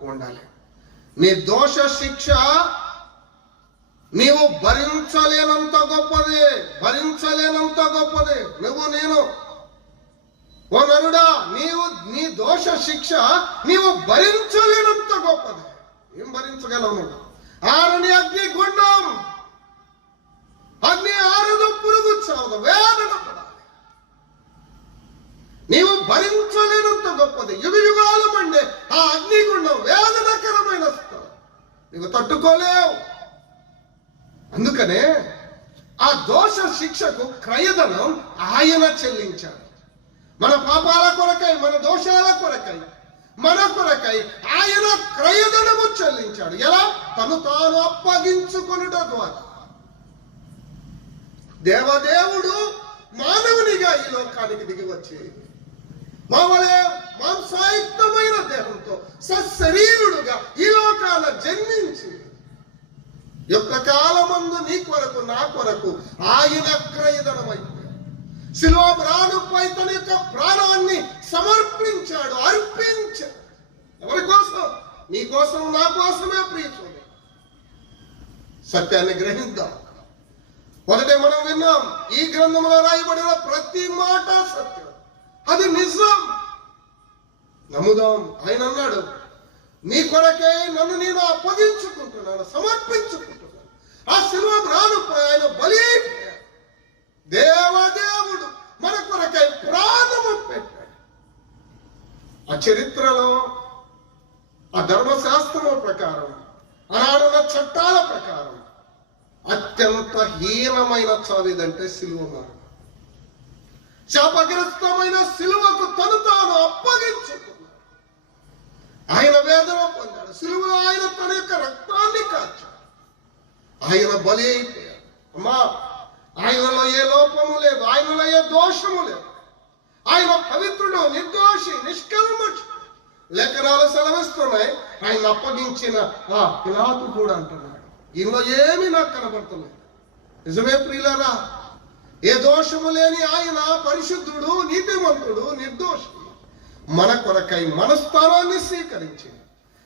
ఉండాలి. నీ దోష శిక్ష నీవు భరించలేనంత గొప్పది, భరించలేనంత గొప్పది. నువ్వు నేను ఓ నరుడా, నీ దోష శిక్ష నీవు భరించలేనంత గొప్పది. ఏం భరించగలవు? ఆరని అగ్ని గుండం, అగ్ని ఆరదు, పురుగు చావదు, వేదన పడాలి. నీవు భరించలేనంత గొప్పది. యుగయుగాలు మండే ఆ అగ్నిగుండం వేదనకరమైన స్థలం, నీవు తట్టుకోలేవు. అందుకనే ఆ దోష శిక్షకు క్రయధనం ఆయన చెల్లించాడు. మన పాపాల కొరకై, మన దోషాల కొరకై, మన కొరకై ఆయన క్రయధనం అప్పగించుకొనుట ద్వారా దేవదేవుడు మానవునిగా ఈ లోకానికి దిగి వచ్చి మామూలే మాంసాయుక్తమైన దేహంతో సశరీరుడుగా ఈ లోకాల జన్మించి యొక్క కాలమందు నీ కొరకు నా కొరకు ఆయన క్రయధనమైపోయాడు. శిలువ మ్రానుపై తన యొక్క ప్రాణాన్ని సమర్పించాడు, అర్పించాడు. ఎవరి కోసం? నీ కోసం, నా కోసమే. ప్రియచూడు, సత్యాన్ని గ్రహిద్దాం. మొదటే మనం విన్నాం, ఈ గ్రంథంలో రాయబడిన ప్రతి మాట సత్యం, అది నిజం. నమ్ముదాం. ఆయన అన్నాడు, నీ కొరకే నన్ను నేను అప్పగించుకుంటున్నాను, సమర్పించుకుంటున్నాను. ఆ శిలువ మ్రానుపై ఆయన బలి అయిపోయాడు. దేవదేవుడు మన కొరకై ప్రాణము పెట్టాడు. ఆ చరిత్రలో, ఆ ధర్మశాస్త్రం ప్రకారం, ఆనాడున్న చట్టాల ప్రకారం అత్యంత హీనమైన చావిదంటే శిలువ మరణం. శాపగ్రస్తమైన శిలువకు తను తాను అప్పగించుకున్నాడు. ఆయన వేదన పొందాడు. శిలువలో ఆయన తన యొక్క రక్తాన్ని కాచాడు. ఆయన బలి అయిపోయాడు. అమ్మా, ఆయనలో ఏ లోపము లేదు, ఆయనలో ఏ దోషము లేదు. ఆయన పవిత్రుడు, నిర్దోషి, నిష్కల్మషుడు. లేఖనాలు సెలవిస్తున్నాయి. ఆయన అప్పగించిన ఆ పిలాతు కూడా అంటున్నాడు, ఈయనలో ఏమీ నాకు కనబడుతున్నాయి. నిజమే ప్రియులారా, ఏ దోషము లేని ఆయన పరిశుద్ధుడు, నీతిమంతుడు, నిర్దోషి. మన కొరకై మన స్థానాన్ని స్వీకరించి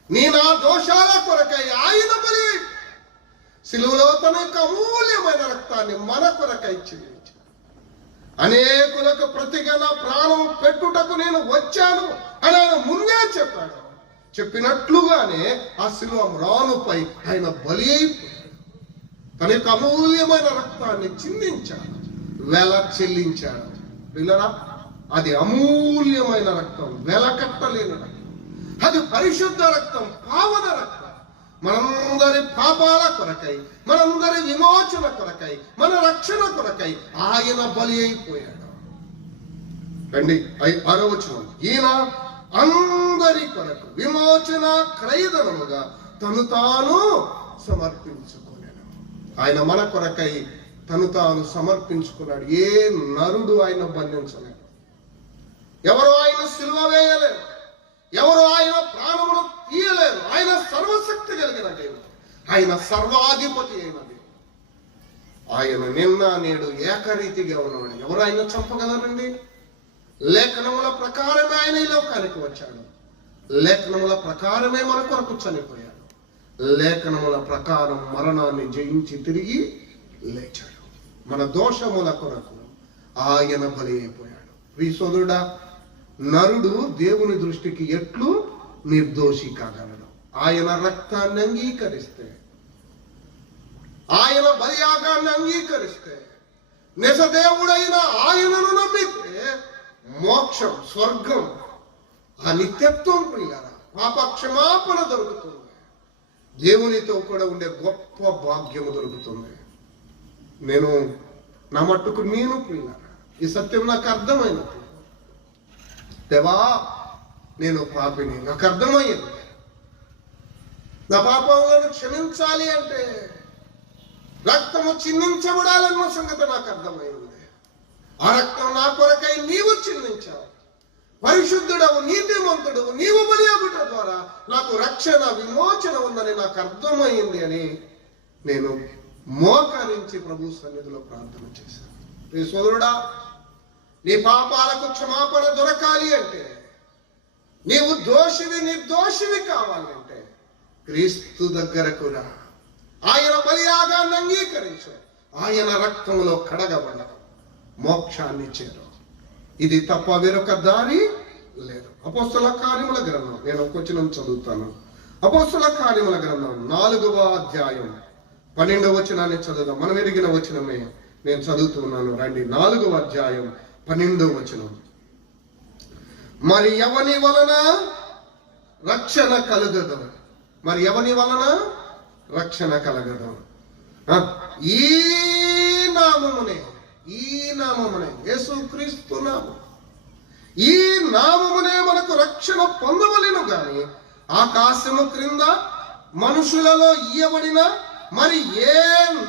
నీ నా దోషాల కొరకై ఆయన బలి అయిపోయాడు. శిలువలో తన యొక్క అమూల్యమైన రక్తాన్ని మన కొరకై చెల్లించాడు. అనేకులకు ప్రతిగా నా ప్రాణం పెట్టుటకు నేను వచ్చాను అని ఆయన ముందే చెప్పాడు. చెప్పినట్లుగానే ఆ శిలువ మ్రానుపై ఆయన బలి అయిపోయాడు. తన యొక్క అమూల్యమైన రక్తాన్ని చిందించాడు, వెల చెల్లించాడు. పిల్లరా, అది అమూల్యమైన రక్తం, వెలకట్టలేని రక్తం. అది పరిశుద్ధ రక్తం, పావన రక్తం. మనందరి పాపాల కొరకై, మనందరి విమోచన కొరకై, మన రక్షణ కొరకై ఆయన బలి అయిపోయాడు. రండి 6వ వచనం. ఈయన అందరి కొరకు విమోచన క్రయధనముగా తను తాను సమర్పించుకున్నాడు. ఆయన మన కొరకై తను తాను సమర్పించుకున్నాడు. ఏ నరుడు ఆయన బంధించలేడు. ఎవరు ఆయన సిలువ వేయలేరు, ఎవరు ఆయన ప్రాణమును తీయలేరు. ఆయన సర్వశక్తి కలిగిన దేవుడు, ఆయన సర్వాధిపతి అయిన దేవుడు. ఆయన నిన్న నేడు ఏకరీతిగా ఉన్నవాడు. ఎవరు ఆయన చంపగలరండి? లేఖనముల ప్రకారమే ఆయన ఈ లోకానికి వచ్చాడు. లేఖనముల ప్రకారమే మన కొరకు చనిపోయాడు. లేఖనముల ప్రకారం మరణాన్ని జయించి తిరిగి లేచాడు. మన దోషముల కొరకు ఆయన బలి అయిపోయాడు. సోదరుడా, నరుడు దేవుని దృష్టికి ఎట్లు నిర్దోషి కాగలడు? ఆయన రక్తాన్ని అంగీకరిస్తే, ఆయన బలియాగాన్ని అంగీకరిస్తే, నిజదేవుడైన ఆయనను నమ్మితే మోక్షం, స్వర్గం, ఆ నిత్యత్వం, ప్రియులారా, పాప క్షమాపణ దొరుకుతుంది. దేవునితో కూడా ఉండే గొప్ప భాగ్యము దొరుకుతుంది. నేను నా మట్టుకు నేను ప్రియులారా, ఈ సత్యం నాకు అర్థమైనప్పుడు, దేవా నేను పాపిని, నాకు అర్థమయ్యింది. నా పాపములను క్షమించాలి అంటే రక్తము చిందించబడాలన్న సంగతి నాకు అర్థమైంది. ఆ రక్తం నా కొరకై నీవు చిందించావు. పరిశుద్ధుడవు, నీతిమంతుడవు, నీవు బలి అగుట ద్వారా నాకు రక్షణ, విమోచన ఉందని నాకు అర్థమైంది అని నేను మోకరించి ప్రభు సన్నిధిలో ప్రార్థన చేశాను. ప్రియ సోదరుడా, నీ పాపాలకు క్షమాపణ దొరకాలి అంటే, నీవు దోషివి, నిర్దోషివి కావాలంటే క్రీస్తు దగ్గరకు రా. ఆయన బలియాగాన్ని అంగీకరించు. ఆయన రక్తంలో కడగబడ మోక్షాన్ని చేరు. ఇది తప్ప వేరొక దారి లేదు. అపోస్తల కార్యముల గ్రంథం, నేను ఒక వచనం చదువుతాను. అపోస్తల కార్యముల గ్రంథం 4వ అధ్యాయం 12వ వచనాన్ని చదువుదాం. మనం ఎరిగిన వచనమే నేను చదువుతున్నాను. రండి, 4వ అధ్యాయం 12వ వచనం. మరి ఎవని వలన రక్షణ కలుగదు, మరి ఎవని వలన రక్షణ కలగదు? ఈ నామమునే, ఈ నామమునే, యేసుక్రీస్తు నామం, ఈ నామమునే మనకు రక్షణ పొందవలెను గాని ఆకాశము క్రింద మనుషులలో ఇయ్యబడిన మరి ఏ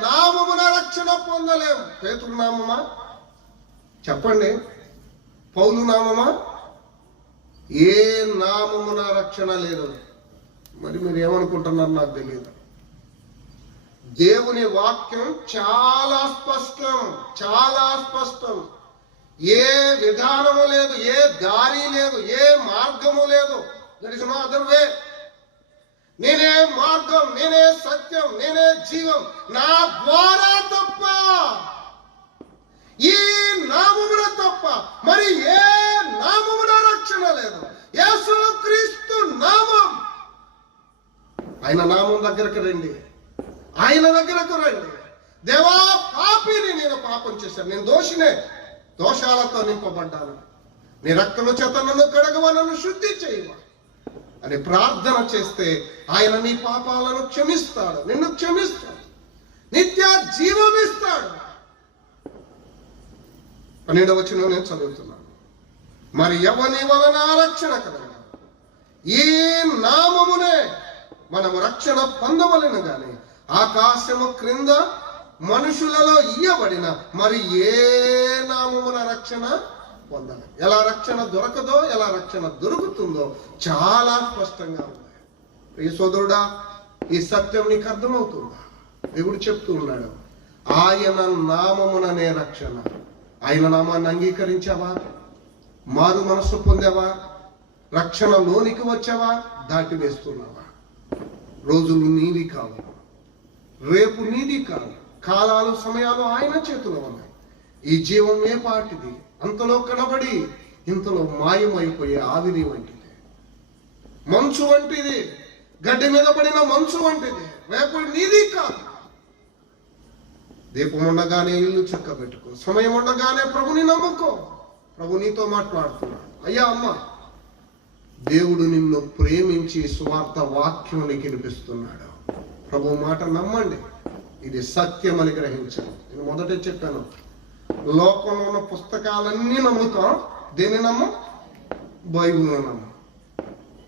నామమున రక్షణ పొందలేము? పేతురు నామమా? చెప్పండి. పౌలు నామమా? ఏ నామమున రక్షణ లేదు. మరి మీరు ఏమనుకుంటున్నారు నాకు తెలియదు. దేవుని వాక్యం చాలా స్పష్టం, చాలా స్పష్టం. ఏ విధానము లేదు, ఏ దారి లేదు, ఏ మార్గము లేదు. There is no other way. నేనే మార్గం, నేనే సత్యం, నేనే జీవం, నా ద్వారా తప్ప, ఈ నామమున తప్ప మరి ఏ నామమున రక్షణ లేదు. యేసుక్రీస్తు నామం. ఆయన నామం దగ్గరకు రండి, ఆయన దగ్గరకు రండి. దేవా, పాపిని, నేను పాపం చేశాను, నేను దోషినే, దోషాలతో నింపబడ్డాను, నీ రక్తము చేత నన్ను కడగవ, నన్ను శుద్ధి చేయవ అని ప్రార్థన చేస్తే ఆయన నీ పాపాలను క్షమిస్తాడు, నిన్ను క్షమిస్తాడు, నిత్య జీవం ఇస్తాడు. 12వ వచనం నేను చదువుతున్నాను. మరి ఎవని వలన రక్షణ కలగదు? ఈ నామమునే మనము రక్షణ పొందవలెను గాని ఆకాశము క్రింద మనుషులలో ఇయ్యబడిన మరి ఏ నామమున రక్షణ పొందాలి? ఎలా రక్షణ దొరకదో, ఎలా రక్షణ దొరుకుతుందో చాలా స్పష్టంగా ఉంది. ఈ సోదరుడా, ఈ సత్యం నీకు అర్థమవుతుందా? దేవుడు చెప్తూ ఉన్నాడు, ఆయన నామముననే రక్షణ. ఆయన నామాన్ని అంగీకరించావా? మారు మనస్సు పొందావా? రక్షణలోనికి వచ్చావా? దాటి వేస్తున్నావా? రోజులు నీవి కావు, రేపు నీది కాదు. కాలాలు, సమయాలు ఆయన చేతిలో ఉన్నాయి. ఈ జీవం ఏ పాటిది? అంతలో కనబడి ఇంతలో మాయమైపోయే ఆవిరి వంటిది, మంచు వంటిది, గడ్డి మీద పడిన మంచు వంటిది. రేపు నీది కాదు. దీపం ఉండగానే ఇల్లు చక్కబెట్టుకో, సమయం ఉండగానే ప్రభుని నమ్ముకో. ప్రభు నీతో మాట్లాడుతున్నాడు. అయ్యా, అమ్మ, దేవుడు నిన్ను ప్రేమించి సువార్త వాక్యం నీకు వినిపిస్తున్నాడు. ప్రభు మాట నమ్మండి, ఇది సత్యం అని గ్రహించాను. నేను మొదటే చెప్పాను, లోకంలో ఉన్న పుస్తకాలన్నీ నమ్ముతాం. దేన్ని నమ్మం? బైబిల్ను నమ్మం.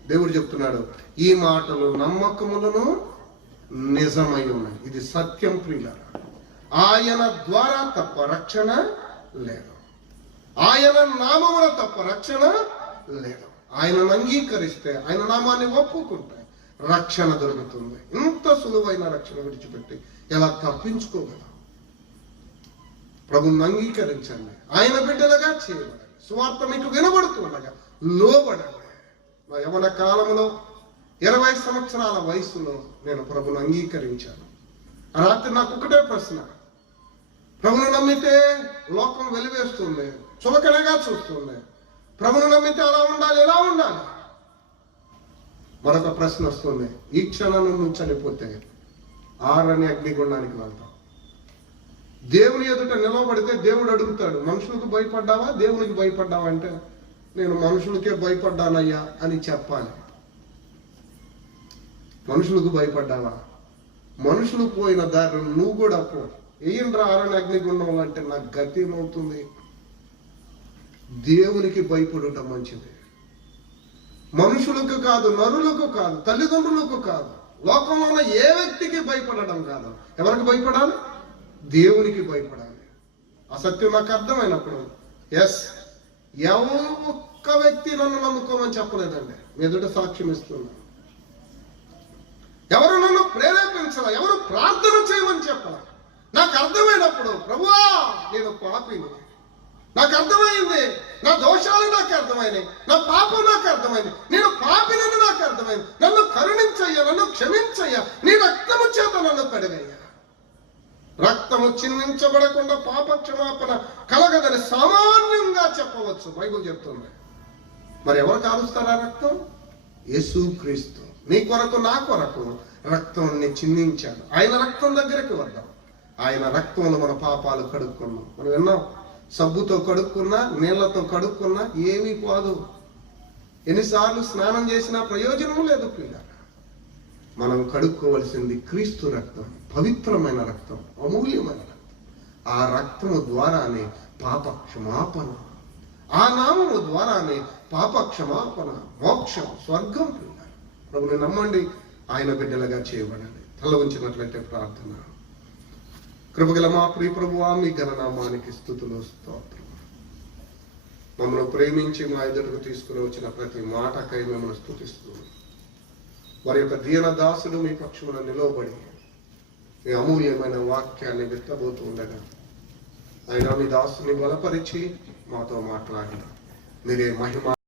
దేవుడు చెప్తున్నాడు, ఈ మాటలు నమ్మకములను నిజమై ఉన్నాయి. ఇది సత్యం ప్రియులారా. ఆయన ద్వారా తప్ప రక్షణ లేదు, ఆయన నామమున తప్ప రక్షణ లేదు. ఆయనను అంగీకరిస్తే, ఆయన నామాన్ని ఒప్పుకుంటే రక్షణ దొరుకుతుంది. ఇంత సులువైన రక్షణ విడిచిపెట్టి ఎలా తప్పించుకోగలం? ప్రభువుని అంగీకరించండి, ఆయన బిడ్డలుగా చేయబడండి, సువార్త మీకు వినబడుతుండగా లోబడండి. నా యవన కాలంలో 20 సంవత్సరాల వయసులో నేను ప్రభువుని అంగీకరించాను. ఆ రాత్రి నాకు ఒకటే ప్రశ్న, ప్రభువుని నమ్మితే లోకం వెలివేస్తుంది, చులకనగా చూస్తుంది. ప్రభువుని నమ్మితే అలా ఉండాలి, ఎలా ఉండాలి? మరొక ప్రశ్న వస్తుంది, ఈ క్షణం నువ్వు చనిపోతే ఆరని అగ్నిగుండానికి వెళ్తాం. దేవుని ఎదుట నిలవబడితే దేవుడు అడుగుతాడు, మనుషులకు భయపడ్డావా, దేవునికి భయపడ్డావా అంటే నేను మనుషులకే భయపడ్డానయ్యా అని చెప్పాలి. మనుషులకు భయపడ్డావా? మనుషులు పోయిన దారిని నువ్వు కూడా పో. ఏంట్రా ఆరని అగ్నిగుండం అంటే నాకు గతి ఏమవుతుంది? దేవునికి భయపడుట మంచిది. మనుషులకు కాదు, నరులకు కాదు, తల్లిదండ్రులకు కాదు, లోకంలో ఉన్న ఏ వ్యక్తికి భయపడడం కాదు. ఎవరికి భయపడాలి? దేవునికి భయపడాలి. ఆ సత్యం నాకు అర్థమైనప్పుడు, ఒక్క వ్యక్తి నన్ను నమ్ముకోమని చెప్పలేదండి, మీ ఎదుట సాక్ష్యం ఇస్తున్నాను. ఎవరు నన్ను ప్రేరేపించాల, ఎవరు ప్రార్థన చేయమని చెప్పాలి. నాకు అర్థమైనప్పుడు, ప్రభువా నేను పాపిని, నాకు అర్థమైంది, నా దోషాలు నాకు అర్థమైనాయి, నా పాపం నాకు అర్థమైంది, నేను పాపినని నాకు అర్థమైంది, నన్ను కరుణించయ్యా, నన్ను క్షమించయ్యా, నీ రక్తము చేత నన్ను కడిగయ్యా. రక్తము చిందించబడకుండా పాప క్షమాపణ కలగదని సామాన్యంగా చెప్పవచ్చు, బైబిల్ చెప్తుంది. మరి ఎవరు కాలుస్తారా రక్తం? యేసుక్రీస్తు నీ కొరకు, నా కొరకు రక్తం చిందించాడు. ఆయన రక్తం దగ్గరికి వద్దాం. ఆయన రక్తంలో మన పాపాలు కడుక్కున్నాం. మనం విన్నాం, సబ్బుతో కడుక్కున్నా, నీళ్లతో కడుక్కున్నా ఏమీ పోదు. ఎన్నిసార్లు స్నానం చేసినా ప్రయోజనం లేదు పిల్లలు. మనం కడుక్కోవలసింది క్రీస్తు రక్తం, పవిత్రమైన రక్తం, అమూల్యమైన రక్తం. ఆ రక్తము ద్వారానే పాప క్షమాపణ, ఆ నామము ద్వారానే పాప క్షమాపణ, మోక్షం, స్వర్గం పిల్లలు. ప్రభుని నమ్మండి, ఆయన బిడ్డలుగా చేయబడండి. తల ఉంచినట్లయితే ప్రార్థన. కృపగల మా ప్రియ ప్రభువా, మీ ఘననామానికి స్తుతులు స్తోత్రం. మమ్మల్ని ప్రేమించి మా ఎదుటకు తీసుకుని వచ్చిన ప్రతి మాటకై మిమ్మల్ని స్తుతిస్తూ, వారి యొక్క దీన దాసుడు మీ పక్షమున నిలవబడి మీ అమూల్యమైన వాక్యాన్ని విత్తబోతూ ఉండగా, ఆయన మీ దాసుని బలపరిచి మాతో మాట్లాడి మీరే మహిమ